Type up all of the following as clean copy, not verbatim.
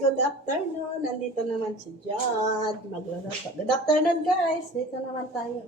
Good afternoon. Nandito naman si Jad. Magluluto. Good afternoon guys. Dito naman tayo.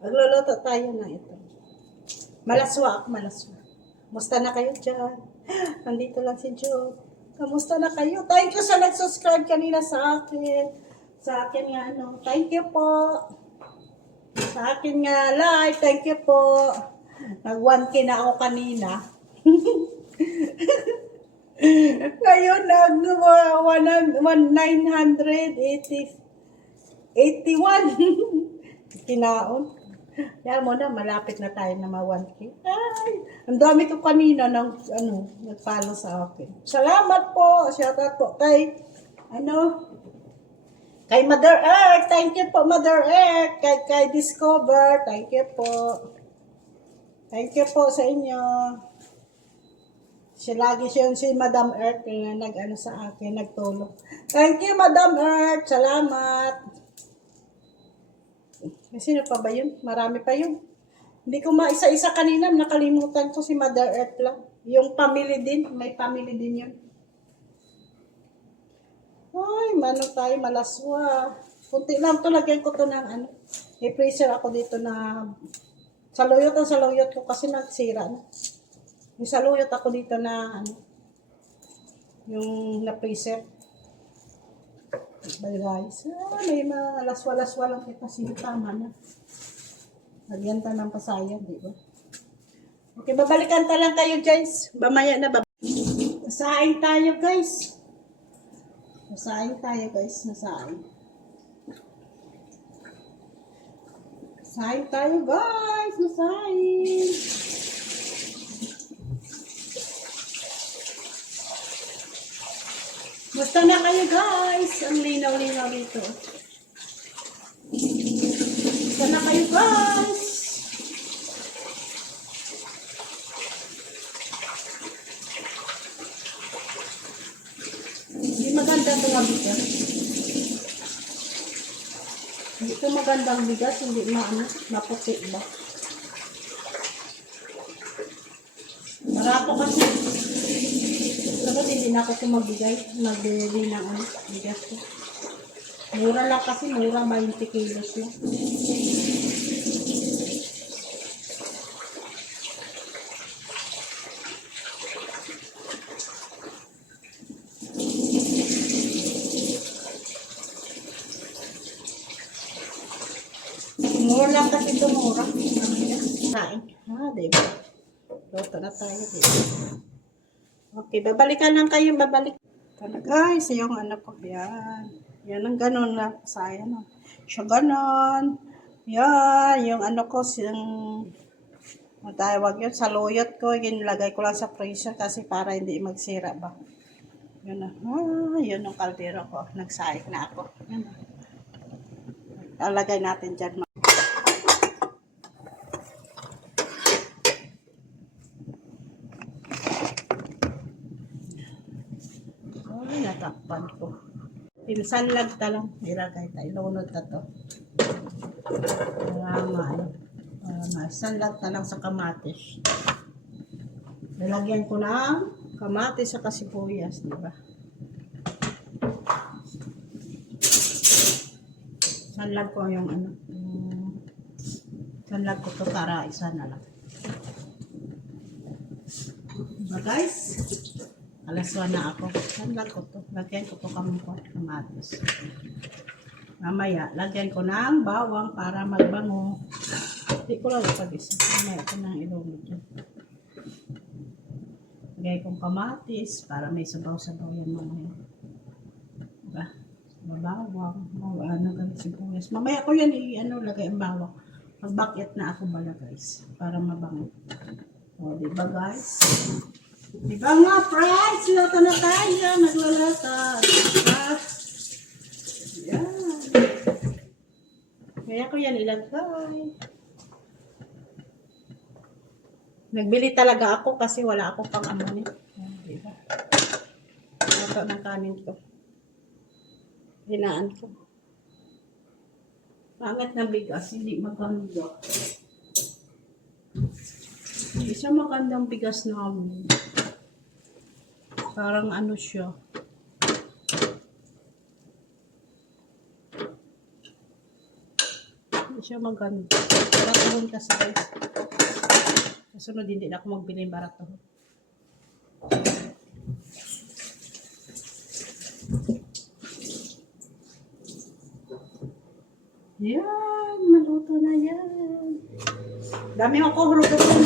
Magluluto tayo ng ito. Malaswa ako, malaswa. Musta na kayo Jad? Nandito lang si Jod. Kamusta na kayo? Thank you sa nag-subscribe kanina sa akin. Sa akin nga ano. Thank you po. Sa akin nga live. Thank you po. Nag-1K na ako kanina. Ngayon, nag-981. Kinaon. Yan mo na, malapit na tayo na ma-1K. Ay, ang dami ko kanina ng, nag-follow sa akin. Salamat po. Shoutout po kay, kay Mother Earth. Thank you po, Mother Earth. Kay Discover. Thank you po. Thank you po sa inyo. Lagi siya si Madam Earth na nag-ano sa akin, nagtulong. Thank you, Madam Earth. Salamat. Sino pa ba yun? Marami pa yun. Hindi ko maisa-isa kanina. Nakalimutan ko si Mother Earth lang. Yung family din. May family din yun. Ay, mano tayo, malaswa. Kunti lang to. Lagyan ko to ng i-freezer ako dito na saluyot ang saluyot ko kasi nagsira na. May saluyot ako dito na yung na-freezer. Bye guys. May mga laswa-laswa lang kita. Sige, tama na. Lagyan ta ng pasayan, di ba? Okay, babalikan ta lang kayo guys. Mamaya na Masaing tayo guys. Masaing tayo guys. Masaing. Masaing tayo guys. Masaing. Basta na kayo guys. Ang linaw-linaw dito. Basta na kayo guys. Hindi maganda ito nga bigas. Hindi ito magandang bigas. Hindi maputi ba? Marato kasi. Tapos hindi na ako magbili ng bigas ko. Mura lang kasi, mura 20 kilos lang. Mura lang kasi ito, mura. Saing. Diba? Luto na tayo, diba? Okay, babalikan lang kayo, babalik. Ito na guys, yung ko, yan. Yan ang ganun na, sayang. Siya ganun. Yan, yung ko, yung, matawag yun, saluyot ko, ginilagay ko lang sa freezer kasi para hindi magsira ba. Yun na, yun ang kaldero ko, nagsayang na ako. Yan na. Alagay natin dyan. Natakpan ko. Sanlag ta lang. Ilagay tayo. Lunod na to. Sanlag ta lang sa kamatis. Nilagyan ko ng kamatis sa kasibuyas. Diba? Sanlag ko yung sanlag ko to para isa na lang. Diba guys? Alaswa na ako. Sanlag ko to. Lagyan ko to kamatis. Mamaya, lagyan ko ng bawang para magbango. Hindi ko lang ipag-isa. Mamaya ko nang ilunod dyan. Lagay kong kamatis para may sabaw-sabaw yan mamaya. Diba? Bawang. Ganun sibuyas. Mamaya ko yan lagay ang bawang. Magbakit na ako bala guys. Para mabango. O, diba guys? Diba nga, friends? Luto na tayo. Nagluluto. Diba? Yan. Kaya ko yan ilagay. Nagbili talaga ako kasi wala ako pang amonin. Diba? Luto ng kanin ko. Hinaan ko. Pangit na bigas. Hindi maganda. Hindi siya magandang bigas namin. Parang siya. Hindi siya maganda. Baratuhon kasi guys. Kasunod hindi na ako magbili ng baratuhon. Yan, maluto na yan. Dami ako hulugan.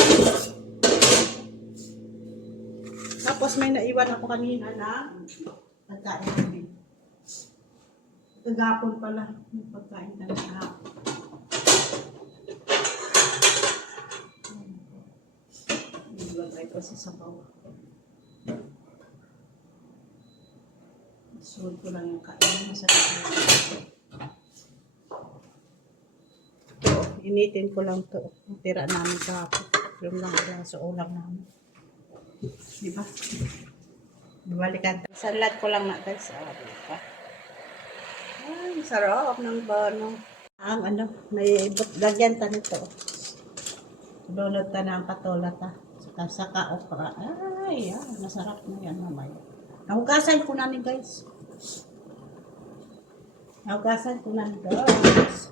Tapos may naiwan ako kanina na pagkain namin. Kagapon pala yung pagkain namin kahapon. Ilagay ko sa sabaw. Sunod ko lang yung kain. Masarap na. Initin ko lang to. Yung tira namin kahapon. Yung lang sa ulam namin. Diba? Balikan. Salad ko lang na guys. Diba? Ay, sarap ng bano. Ang ano, may lagyan ta nito. Lunod ta ng patulata. Saka okra. Ay, yan. Masarap na yan mamaya. Nahugasan ko na ni guys. Nahugasan ko na ni guys.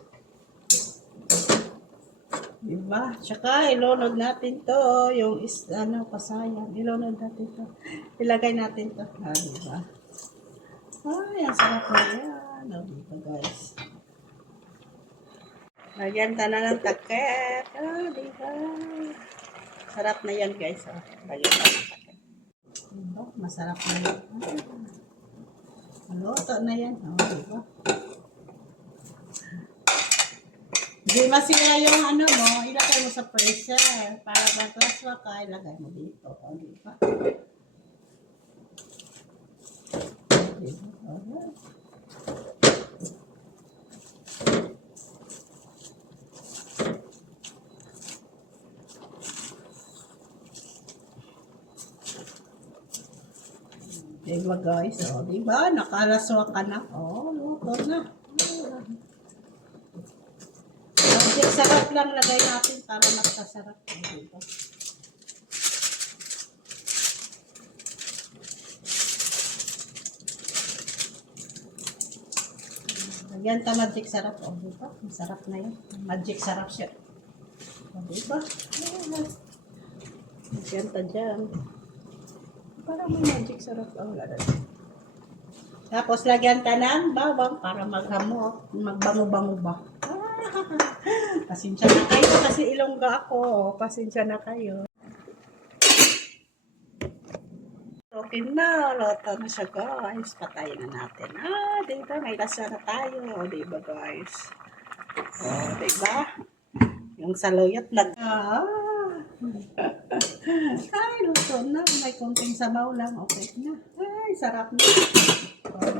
Diba? Tsaka ilunod natin to. Yung pasayang. Ilunod natin to. Ilagay natin to. Diba? Ay, ang sarap na yan. Diba guys? Lagyan ta na ng takip. Diba? Sarap na yan guys. Lagyan ta ng takip. Diba? Masarap na yan. Maluto na yan. Diba? Hindi masira yung ano mo, ilagay mo sa pressure. Para pag-laswa ka, ilagay mo dito. Diba? Diba guys? Diba? Nakalaswa ka na. Luto na. Sarap lang lagay natin para magkasarap. Diba? Lagyan ta magic sarap. Diba? Masarap na yun. Magic sarap siya. Diba? Lagyan ta dyan. Parang may magic sarap. Tapos lagyan ta ng bawang para maghamok. Magbango-bango ba? Pasensya na kayo kasi Ilongga ako. Pasensya na kayo. Okay na. Luto na siya guys. Patayin na natin. Diba? May lasa na tayo. Diba guys? Diba? Yung saluyot na. Ay, luto na. May konting sabaw lang. Okay na. Ay, sarap na.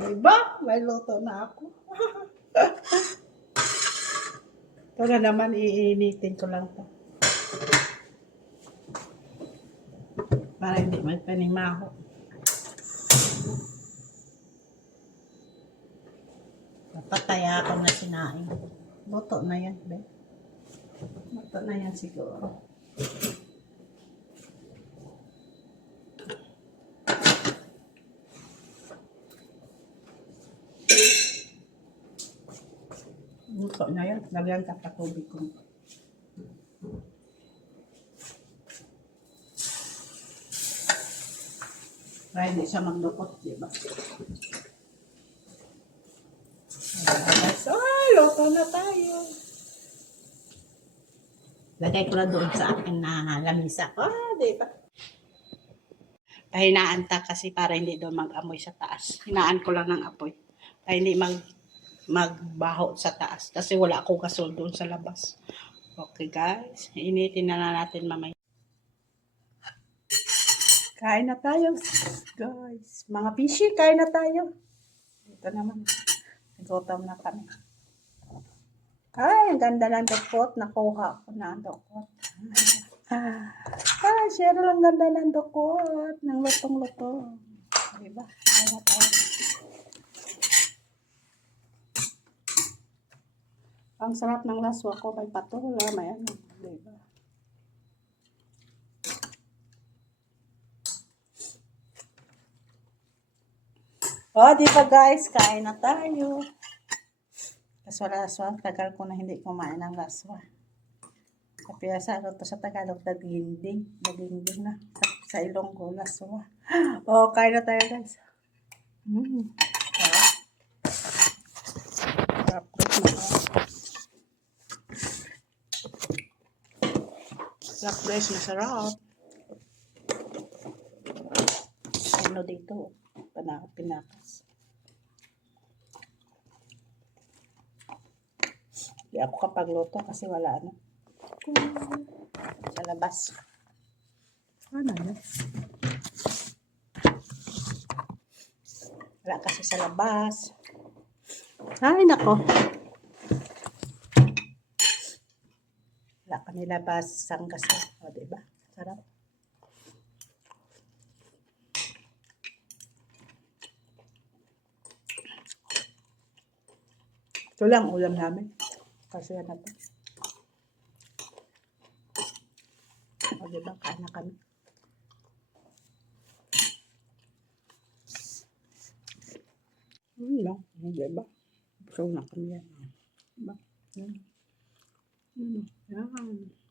Diba? May luto na ako. Ito na naman, iinitin ko lang to. Para hindi magpanimaho. Napataya ako na sinaing. Luto na yan, be. Luto na yan siguro. Luto na yan. Lagyan ka pa tubig ko. Para hindi siya maglukot, diba? Ay, luto na tayo. Lagay ko na doon sa akin na lamisa. Diba? Pahinaan ta kasi para hindi doon mag-amoy sa taas. Hinaan ko lang ng apoy. Para hindi magbaho sa taas. Kasi wala akong gasol doon sa labas. Okay guys. Initin na natin mamaya. Kain na tayo guys. Mga fishy, kain na tayo. Ito naman. Nagutom na kami. Ay, ang ganda ng dukot. Nakuha ko na ang dukot. Cheryl, ang ganda ng dukot. Ng lutong-luto. Diba? Kain na tayo. Ang sarap ng laswa ko. May patula, may ano. Diba? Diba guys? Kain na tayo. laswa-laswa. Tagal ko na hindi kumain ng laswa. Kapiyasa ko to sa Tagalog, daginding. Daginding na. Sa Ilonggo, laswa. Oh, kain na tayo guys. Sarap. Sarap guys. Sarap guys, masarap. Ano dito? Pinakas. Di ako kapag luto kasi wala ano. Sa labas. Ano yun? Wala kasi sa labas. Ay, nako. Wala ka nilabas sang kasi. O, diba? Sarap. Ito lang ulam namin. Kasi ano to. O, diba? Kain na kami. Lang. Diba? So, na kami yan. Diba? Yan.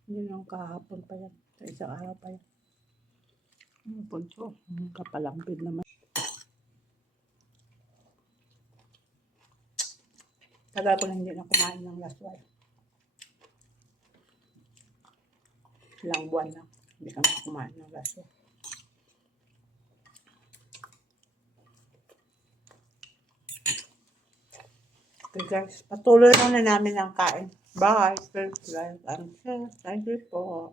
Yan ang kahapon pa yan. Sa isang araw pa yan. Punso. Kapalampid naman. Tagal ko na hindi na kumain ng laswa. Ilang buwan na. Hindi kami kumain ng laswa. Okay guys, patuloy na namin ang kain. Bye. Please like and share. Thank you po.